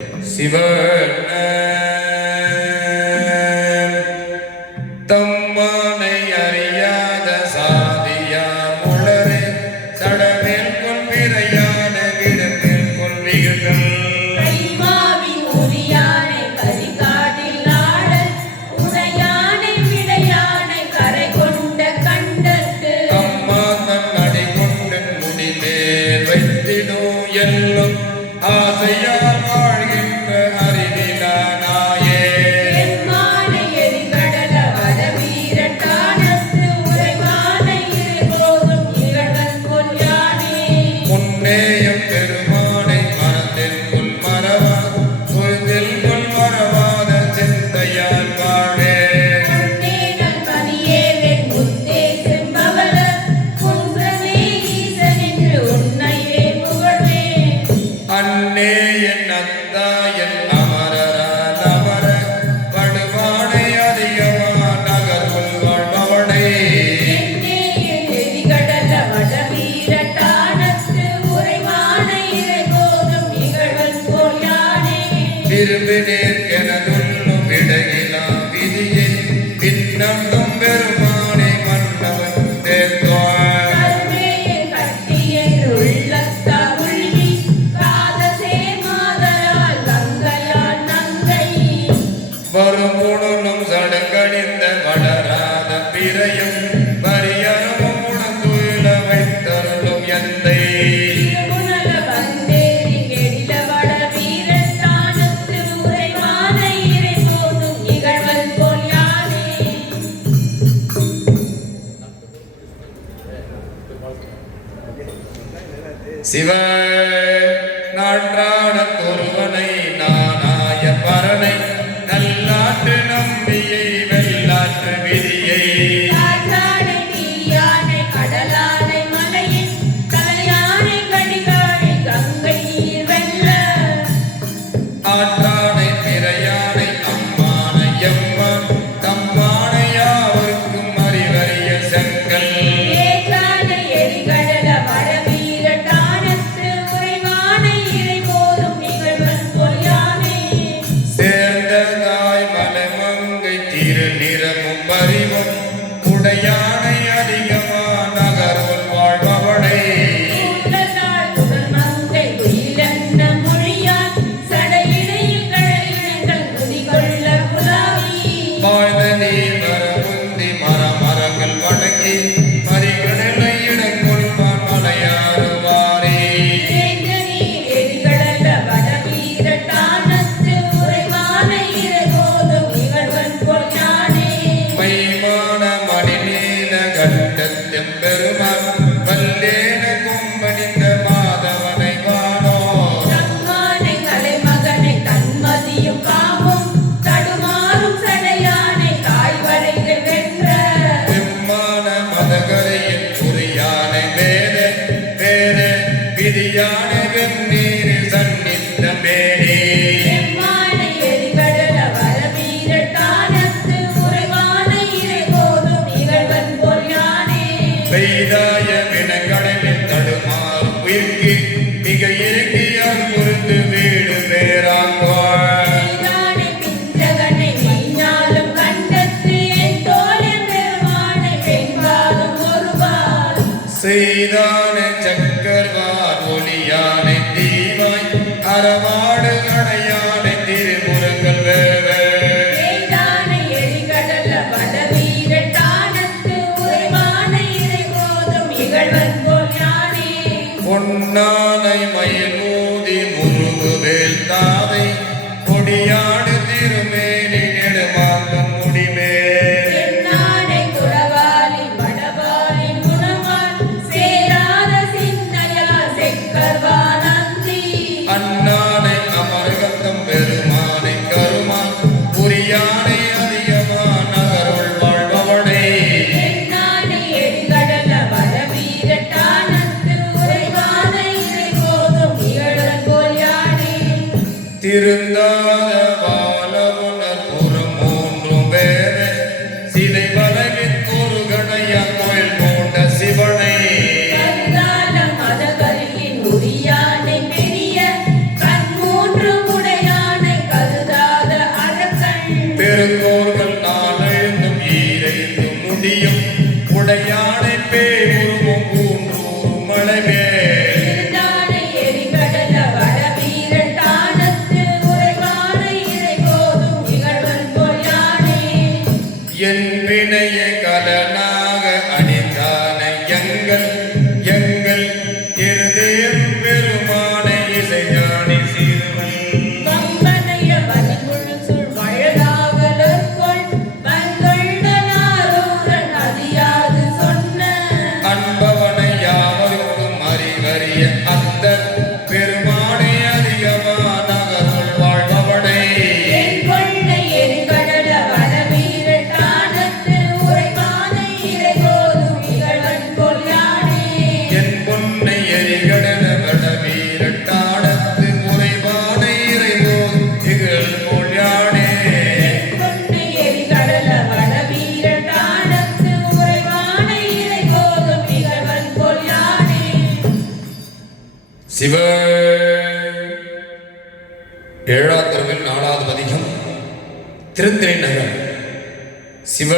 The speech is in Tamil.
சிவன தம்மானை அறியாத சாதியார் முளரே சடமேல் கொள்விரையான விடமேல் கொள்விகள் எல்லும் ஆசையால் வாழ்கின்ற அறிவிலானாயே எம்மானை எரிகடல வடவீரட்டானத்து உரைமானை இருபோதும் இகழ்வன் கொல்யானே முன்னேயம் பெருமானை மறந்தில் கொள் மறவா கொள்தில் கொள் மறவாத சிந்தையால் வாழே முன்னேனல் பணியேவென் முத்தே செம்பவள குன்றமே ஈசன் என்று உன்னையே அன்னே என் அத்தா என் அமரரால் அமர படுவானை அதிகமா நகர்வுள் வாழ்பவனை என்னே என் எரிகடல வடவீரட்டானத்து உரைமானை இறைபோதும் இகழ்வன் கொல்யானே விரும்பினேன் எனதுள்ளும் விடகிலாம் விதியை பின்னண்டும் பெருமானை மன்னவன் தேர்ந்தாள் வரும்புணனும் சடங்கணிந்த வளராத பிறையும் வரியறவும் உணர்ந்துயில வைத்தருளும் எந்தை சிவ நாற்றான ஒருவனை நானாய பரனை நல்லாற்று நம்பியை வெள்ளாற்று விதியை கடலானை மலையின் தலையானை கடிகாழி கங்கை நீர் வெல்ல ஆற்றானை பிறையானை அம்மானை எம்மான் தம்மானை யாவர்க்கும் அறிவறிய செங்கல் ஏற்றானை எரிகடல வடவீரட்டானத்து உரைமானை இறைபோதும் நிகழ்வன் கொல்யானே சேர்ந்ததாய் மலைமங்கை திரு நிறமும் பரிவும் உடையானை அதிகமா நகர்வுள் வாழ்பவனை உள்ளதாள் புகழ் மங்கை உயிலென்ன மொழியான் சடையிடையில் கடலினங்கள் குடிகொள்ள புலாவி வாழ்ந்த நீர் வரமுந்தி மரமரங்கள் வணங்கி மறிகடலை இடங்கொள்வான் மலையாறு வாரி ஏற்ற நீர் எரிகடல வடவீரட்டானத்து உரைமானை இறைபோதும் நிகழ்வன் கொல்யானே மைமான மணிநீல கண்டத்தெம் பெருமான் வல்லேன கும்பணிந்த மாதவனை வானோ தம்மானை கலைமகனை தன்மதியும் காவும் தடுமாறும் சடையானை காய்வரைகள் வென்ற விம்மான மதகரையின் புரியானை வேத வேத விதியானை வெந்நீர் சன்னித்த மேனி எம்மானை எரிகடல வடவீரட்டானத்து உரைமானை இறைபோதும் நிகழ்வன் கொல்யானே பெய்தாய வினங்கடலில் தடுமாறும் உயிர்க்கு மிக இறுக்கியால் பொருந்து வீடு பேராங்குவாள் செய்தானை பிஞ்சகனை மெய்ஞாலும் கண்டத்து என் தோழன் பெருமானை பெண்பாலும் ஒருவாள் செய்தான சக்கர்வார் ஒளியானை தீவாய் அறவாடு அடையானை திருமுருகல் வேவே செய்தானை எரிகடல வடவீரட்டானத்து உரைமானை இறைபோதும் இகழ்வன் கொல்யானே பொன்னானை மயில் ஊதி முருகுவேல் தாவை கொடியாடு திருமேனி நெடுமாந்தன் முடிமேல் என்னானை குறவாளி வடவாளின் குணவான் சேராத சிந்தையா செக்கர்வானந்தி அண்ணானை அமர்கத்தம் பெருமானை கருமான் புரியானை அதிகமா நகருள் வாழ்பவனை என்னானை எரிகடல வடவீரட்டானத்து உரைமானை இறைபோதும் இகழ்வன் கொல்யானே திருந்தாத பாலமுனர் புறம் மூன்றும் வேற சிலை பலவின் ஒரு கணையா கோயில் போன்ற சிவனை கருதால மதகரியின் உரியானை பெரிய கண்மூன்று உடைய சிவ 7ஆம் திருவில் 4வது பதிகம் திருத்திரை நகர் சிவ